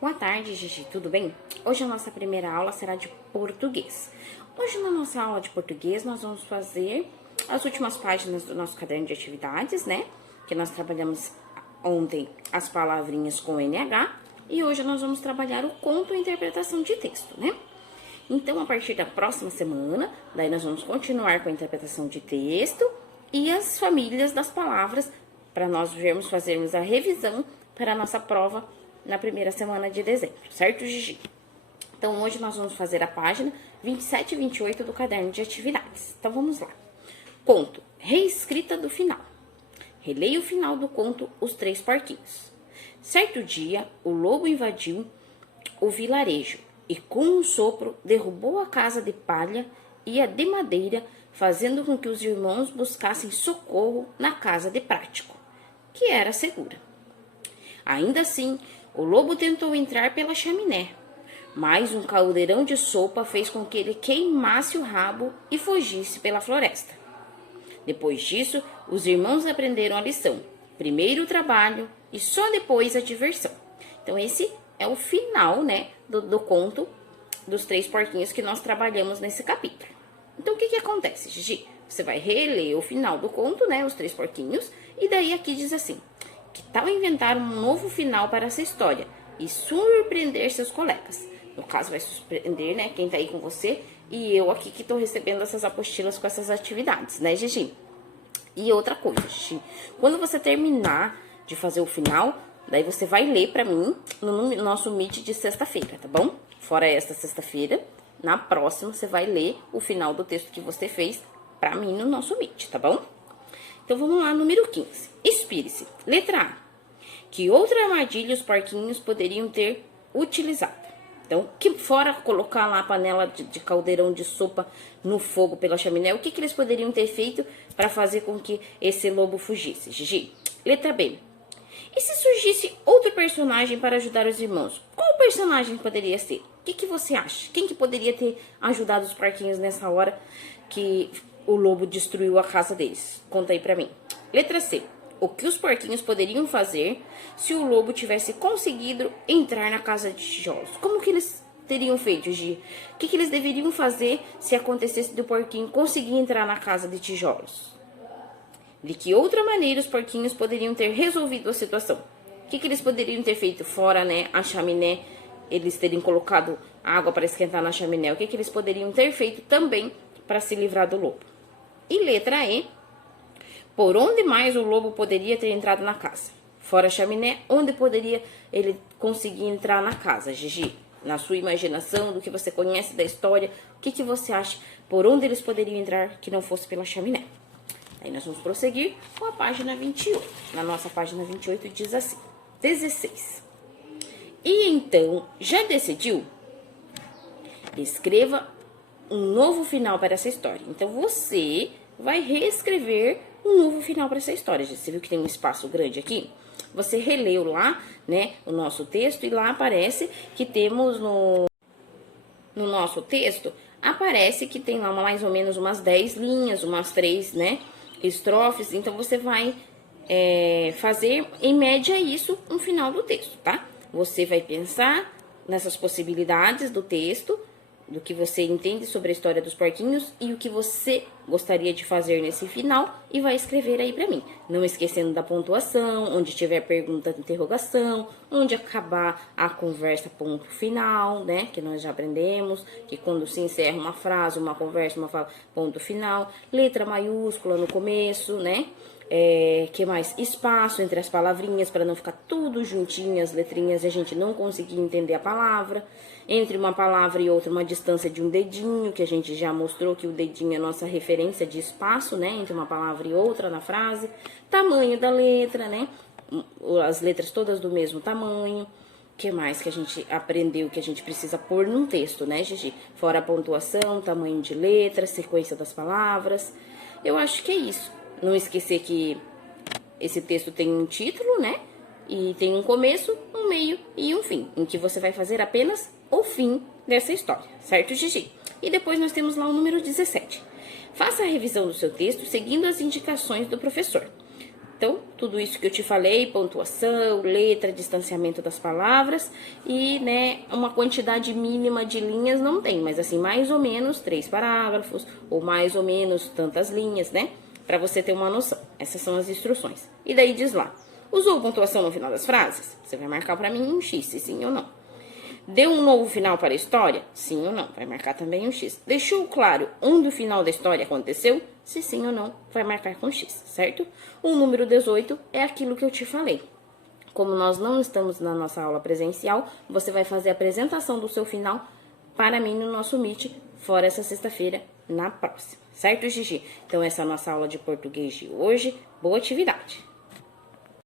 Boa tarde, Gigi, tudo bem? Hoje a nossa primeira aula será de português. Hoje na nossa aula de português nós vamos fazer as últimas páginas do nosso caderno de atividades, né? Que nós trabalhamos ontem as palavrinhas com NH e hoje nós vamos trabalhar o conto e interpretação de texto, né? Então, a partir da próxima semana, daí nós vamos continuar com a interpretação de texto e as famílias das palavras para nós fazermos a revisão para a nossa prova na primeira semana de dezembro, certo, Gigi? Então, hoje nós vamos fazer a página 27 e 28 do caderno de atividades. Então, vamos lá. Conto, reescrita do final. Releia o final do conto Os Três Porquinhos. Certo dia, o lobo invadiu o vilarejo e, com um sopro, derrubou a casa de palha e a de madeira, fazendo com que os irmãos buscassem socorro na casa de Prático, que era segura. Ainda assim, o lobo tentou entrar pela chaminé, mas um caldeirão de sopa fez com que ele queimasse o rabo e fugisse pela floresta. Depois disso, os irmãos aprenderam a lição. Primeiro o trabalho e só depois a diversão. Então, esse é o final, né, do conto dos Três Porquinhos que nós trabalhamos nesse capítulo. Então, o que acontece, Gigi? Você vai reler o final do conto, né, Os Três Porquinhos, e daí aqui diz assim: que tal inventar um novo final para essa história e surpreender seus colegas? No caso, vai surpreender, né, quem tá aí com você e eu aqui que tô recebendo essas apostilas com essas atividades, né, Gigi? E outra coisa, Gigi, quando você terminar de fazer o final, daí você vai ler pra mim no nosso Meet de sexta-feira, tá bom? Fora esta sexta-feira, na próxima você vai ler o final do texto que você fez pra mim no nosso Meet, tá bom? Então, vamos lá, número 15. Inspire-se. Letra A. Que outra armadilha os porquinhos poderiam ter utilizado? Então, que fora colocar lá a panela de caldeirão de sopa no fogo pela chaminé, o que eles poderiam ter feito para fazer com que esse lobo fugisse, Gigi? Letra B. E se surgisse outro personagem para ajudar os irmãos? Qual personagem poderia ser? O que você acha? Quem que poderia ter ajudado os porquinhos nessa hora que o lobo destruiu a casa deles? Conta aí pra mim. Letra C. O que os porquinhos poderiam fazer se o lobo tivesse conseguido entrar na casa de tijolos? Como que eles teriam feito, Gi? O que eles deveriam fazer se acontecesse do porquinho conseguir entrar na casa de tijolos? De que outra maneira os porquinhos poderiam ter resolvido a situação? O que eles poderiam ter feito fora, né, a chaminé, eles terem colocado água para esquentar na chaminé? O que eles poderiam ter feito também para se livrar do lobo? E letra E. Por onde mais o lobo poderia ter entrado na casa? Fora a chaminé, onde poderia ele conseguir entrar na casa, Gigi? Na sua imaginação, do que você conhece da história, o que você acha? Por onde eles poderiam entrar que não fosse pela chaminé? Aí nós vamos prosseguir com a página 28. Na nossa página 28 diz assim: 16. E então, já decidiu? Escreva um novo final para essa história. Então, você vai reescrever um novo final para essa história. Você viu que tem um espaço grande aqui? Você releu lá, né, o nosso texto e lá aparece que temos no nosso texto, aparece que tem lá mais ou menos umas 10 linhas, umas 3, né, estrofes. Então, você vai fazer, em média, isso, um final do texto, tá? Você vai pensar nessas possibilidades do texto, do que você entende sobre a história dos porquinhos e o que você gostaria de fazer nesse final e vai escrever aí pra mim. Não esquecendo da pontuação, onde tiver pergunta de interrogação, onde acabar a conversa, ponto final, né? Que nós já aprendemos, que quando se encerra uma frase, uma conversa, uma fala, ponto final. Letra maiúscula no começo, né? Que mais? Espaço entre as palavrinhas para não ficar tudo juntinho, as letrinhas, e a gente não conseguir entender a palavra. Entre uma palavra e outra, uma distância de um dedinho, que a gente já mostrou que o dedinho é a nossa referência de espaço, né? Entre uma palavra e outra na frase. Tamanho da letra, né? As letras todas do mesmo tamanho. O que mais que a gente aprendeu que a gente precisa pôr num texto, né, Gigi? Fora a pontuação, tamanho de letra, sequência das palavras. Eu acho que é isso. Não esquecer que esse texto tem um título, né? E tem um começo, um meio e um fim, em que você vai fazer apenas o fim dessa história, certo, Gigi? E depois nós temos lá o número 17. Faça a revisão do seu texto seguindo as indicações do professor. Então, tudo isso que eu te falei, pontuação, letra, distanciamento das palavras e, né, uma quantidade mínima de linhas não tem, mas assim, mais ou menos 3 parágrafos ou mais ou menos tantas linhas, né? Para você ter uma noção. Essas são as instruções. E daí diz lá, usou pontuação no final das frases? Você vai marcar para mim um X, se sim ou não. Deu um novo final para a história? Sim ou não? Vai marcar também um X. Deixou claro onde o final da história aconteceu? Se sim ou não, vai marcar com X, certo? O número 18 é aquilo que eu te falei. Como nós não estamos na nossa aula presencial, você vai fazer a apresentação do seu final para mim no nosso Meet, fora essa sexta-feira, na próxima. Certo, Gigi? Então, essa é a nossa aula de português de hoje. Boa atividade!